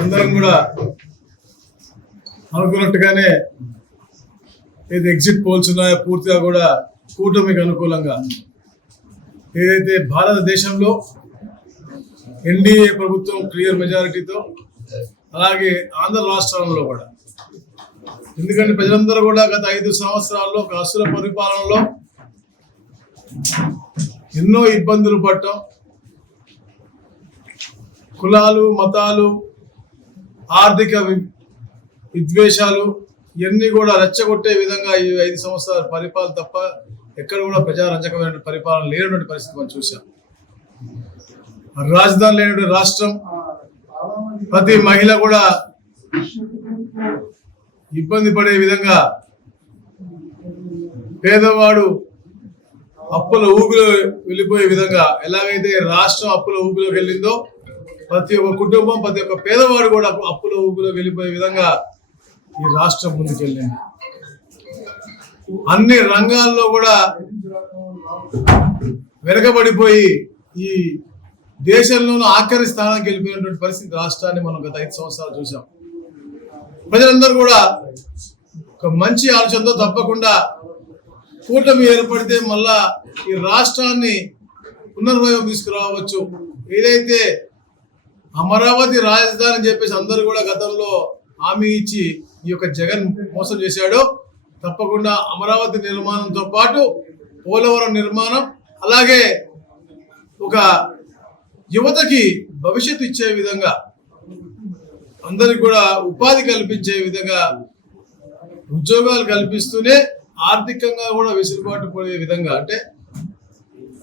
అందరం కూడా అనుకున్నట్టుగానే ఏది ఎగ్జిట్ పోల్స్ ఉన్నాయో పూర్తిగా కూడా కూటమికి అనుకూలంగా. ఏదైతే భారతదేశంలో ఎన్డీఏ ప్రభుత్వం క్లియర్ మెజారిటీతో అలాగే ఆంధ్ర రాష్ట్రంలో కూడా. ఎందుకంటే ప్రజలందరూ కూడా గత ఐదు సంవత్సరాల్లో ఒక అసుర పరిపాలనలో ఎన్నో ఇబ్బందులు పడటం కులాలు మతాలు ఆర్థిక వి- విద్వేషాలు ఇవన్నీ కూడా రెచ్చగొట్టే విధంగా ఈ ఐదు సంవత్సరాల పరిపాలన తప్ప ఎక్కడ కూడా ప్రజారంజకమైన పరిపాలన లేనటువంటి పరిస్థితి మనం చూసాం రాజధాని లేనటువంటి రాష్ట్రం ప్రతి మహిళ కూడా ఇబ్బంది పడే విధంగా పేదవాడు అప్పుల ఊపిలో వెళ్ళిపోయే విధంగా ఎలాగైతే రాష్ట్రం అప్పుల ఊపిలోకి వెళ్ళిందో ప్రతి ఒక్క కుటుంబం ప్రతి ఒక్క పేదవాడు కూడా అప్పుల ఊబిలో వెళ్ళిపోయే విధంగా ఈ రాష్ట్రం ముందుకెళ్ళింది అన్ని రంగాల్లో కూడా వెనకబడిపోయి ఈ దేశంలోనూ ఆఖరి స్థానానికి వెళ్ళిపోయినటువంటి పరిస్థితి రాష్ట్రాన్ని మనం గత ఐదు సంవత్సరాలు చూసాం ప్రజలందరూ కూడా ఒక మంచి ఆలోచనతో తప్పకుండా కూటమి ఏర్పడితే మళ్ళా ఈ రాష్ట్రాన్ని పునర్వయం తీసుకురావచ్చు. ఏదైతే అమరావతి రాజధాని అని చెప్పేసి అందరూ కూడా గతంలో హామీ ఇచ్చి ఈ యొక్క జగన్ మోసం చేశాడో. తప్పకుండా అమరావతి నిర్మాణంతో పాటు పోలవరం నిర్మాణం అలాగే ఒక యువతకి భవిష్యత్తు ఇచ్చే విధంగా అందరికి కూడా ఉపాధి కల్పించే విధంగా ఉద్యోగాలు కల్పిస్తూనే ఆర్థికంగా కూడా వెసులుబాటు పడే విధంగా అంటే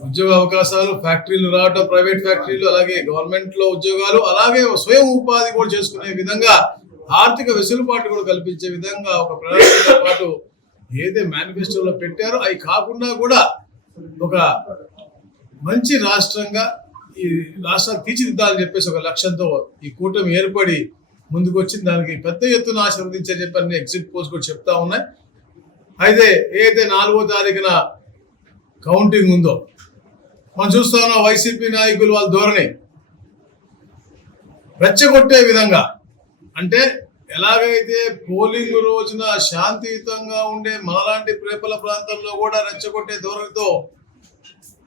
ఉద్యోగ అవకాశాలు ఫ్యాక్టరీలు రావటం ప్రైవేట్ ఫ్యాక్టరీలు అలాగే గవర్నమెంట్లో ఉద్యోగాలు అలాగే స్వయం ఉపాధి కూడా చేసుకునే విధంగా ఆర్థిక వెసులుబాటు కూడా కల్పించే విధంగా ఒక ప్రణాళికతో పాటు ఏదైతే మేనిఫెస్టోలో పెట్టారో అవి కాకుండా కూడా ఒక మంచి రాష్ట్రంగా ఈ రాష్ట్రాన్ని తీర్చిదిద్దాలని చెప్పేసి ఒక లక్ష్యంతో ఈ కూటమి ఏర్పడి ముందుకు వచ్చింది దానికి పెద్ద ఎత్తున ఆశీర్వదించని చెప్పి అన్ని ఎగ్జిట్ పోల్స్ కూడా చెప్తా ఉన్నాయి. అయితే ఏదైతే నాలుగో తారీఖున కౌంటింగ్ ఉందో మనం చూస్తా ఉన్నాం వైసీపీ నాయకులు వాళ్ళ ధోరణి. రెచ్చగొట్టే విధంగా. అంటే ఎలాగైతే పోలింగ్ రోజున శాంతియుతంగా ఉండే మనలాంటి ప్రేపల ప్రాంతంలో కూడా రెచ్చగొట్టే ధోరణితో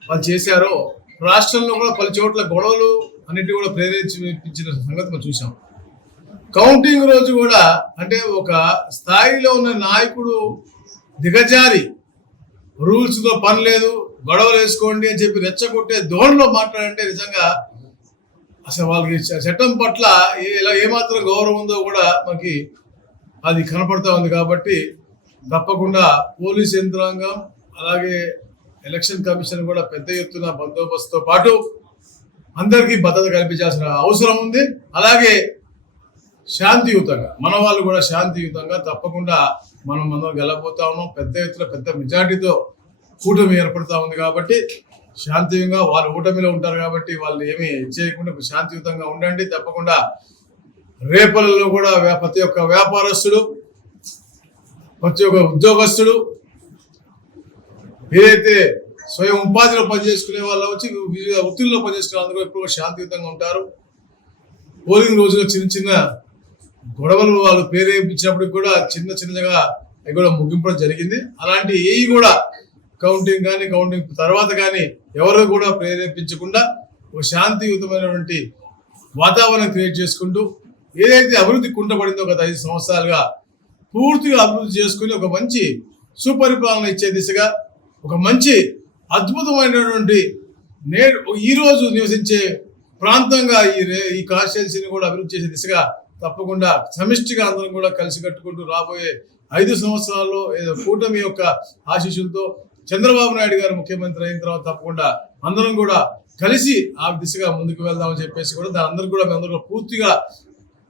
వాళ్ళు చేశారో రాష్ట్రంలో కూడా పలు చోట్ల గొడవలు అన్నిటి కూడా ప్రేరేపించిన సంగతి మనం చూసాం కౌంటింగ్ రోజు కూడా అంటే ఒక స్థాయిలో ఉన్న నాయకుడు దిగజారి రూల్స్తో పని లేదు గొడవలు వేసుకోండి అని చెప్పి రెచ్చగొట్టే ధోరణిలో మాట్లాడంటే నిజంగా అసలు వాళ్ళకి చట్టం పట్ల ఇలా ఏమాత్రం గౌరవం ఉందో కూడా మనకి అది కనపడతా ఉంది కాబట్టి తప్పకుండా పోలీస్ యంత్రాంగం అలాగే ఎలక్షన్ కమిషన్ కూడా పెద్ద ఎత్తున బందోబస్తుతో పాటు అందరికీ భద్రత కల్పించాల్సిన అవసరం ఉంది. అలాగే శాంతియుతంగా మన వాళ్ళు కూడా శాంతియుతంగా తప్పకుండా మనం మనం గెలబోతా ఉన్నాం. పెద్ద ఎత్తున పెద్ద మెజార్టీతో కూటమి ఏర్పడుతూ ఉంది కాబట్టి శాంతియుతంగా వాళ్ళు కూటమిలో ఉంటారు కాబట్టి వాళ్ళు ఏమీ చేయకుండా శాంతియుతంగా ఉండండి. తప్పకుండా రేపలలో కూడా వ్యా- ప్రతి ఒక్క వ్యాపారస్తుడు ప్రతి ఒక్క ఉద్యోగస్తుడు ఏదైతే స్వయం ఉపాధిలో పనిచేసుకునే వాళ్ళు వచ్చి వివిధ వృత్తుల్లో పనిచేసుకునే అందరూ ఎప్పుడు శాంతియుతంగా ఉంటారు. పోలింగ్ రోజుల్లో చిన్న చిన్న గొడవలు వాళ్ళు ప్రేరేపించినప్పటికి కూడా చిన్న చిన్నగా అవి కూడా ముగింపడం జరిగింది. అలాంటి ఏవి కూడా కౌంటింగ్ కానీ కౌంటింగ్ తర్వాత కానీ ఎవరు కూడా ప్రేరేపించకుండా ఒక శాంతియుతమైనటువంటి వాతావరణం క్రియేట్ చేసుకుంటూ ఏదైతే అభివృద్ధి కుంటపడిందో గత ఐదు సంవత్సరాలుగా పూర్తిగా అభివృద్ధి చేసుకుని ఒక మంచి సుపరిపాలన ఇచ్చే దిశగా ఒక మంచి అద్భుతమైనటువంటి నేడు ఈరోజు నివసించే ప్రాంతంగా ఈ ఈ కాన్స్టిట్యున్సీని కూడా అభివృద్ధి చేసే దిశగా తప్పకుండా సమిష్టిగా అందరం కూడా కలిసి కట్టుకుంటూ రాబోయే ఐదు సంవత్సరాల్లో ఏదో కూటమి యొక్క ఆశీస్సులతో చంద్రబాబు నాయుడు గారు ముఖ్యమంత్రి అయిన తర్వాత తప్పకుండా అందరం కూడా కలిసి ఆ దిశగా ముందుకు వెళ్దామని చెప్పేసి కూడా దాని అందరూ కూడా మీ అందరూ కూడా పూర్తిగా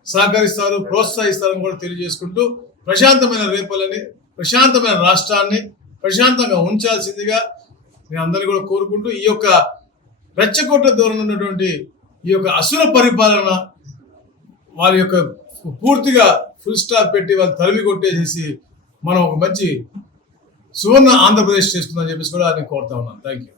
సహకరిస్తారు ప్రోత్సహిస్తారని కూడా తెలియజేసుకుంటూ ప్రశాంతమైన రేపలని ప్రశాంతమైన రాష్ట్రాన్ని ప్రశాంతంగా ఉంచాల్సిందిగా నేను అందరినీ కూడా కోరుకుంటూ ఈ యొక్క రెచ్చగొట్ట దూరం ఉన్నటువంటి ఈ యొక్క అసుర పరిపాలన వారి యొక్క పూర్తిగా ఫుల్ స్టాప్ పెట్టి వాళ్ళు తరిమి కొట్టేసేసి మనం ఒక మంచి సువర్ణ ఆంధ్రప్రదేశ్ చేసుకుందని చెప్పేసి కూడా నేను కోరుతా ఉన్నాను. Thank you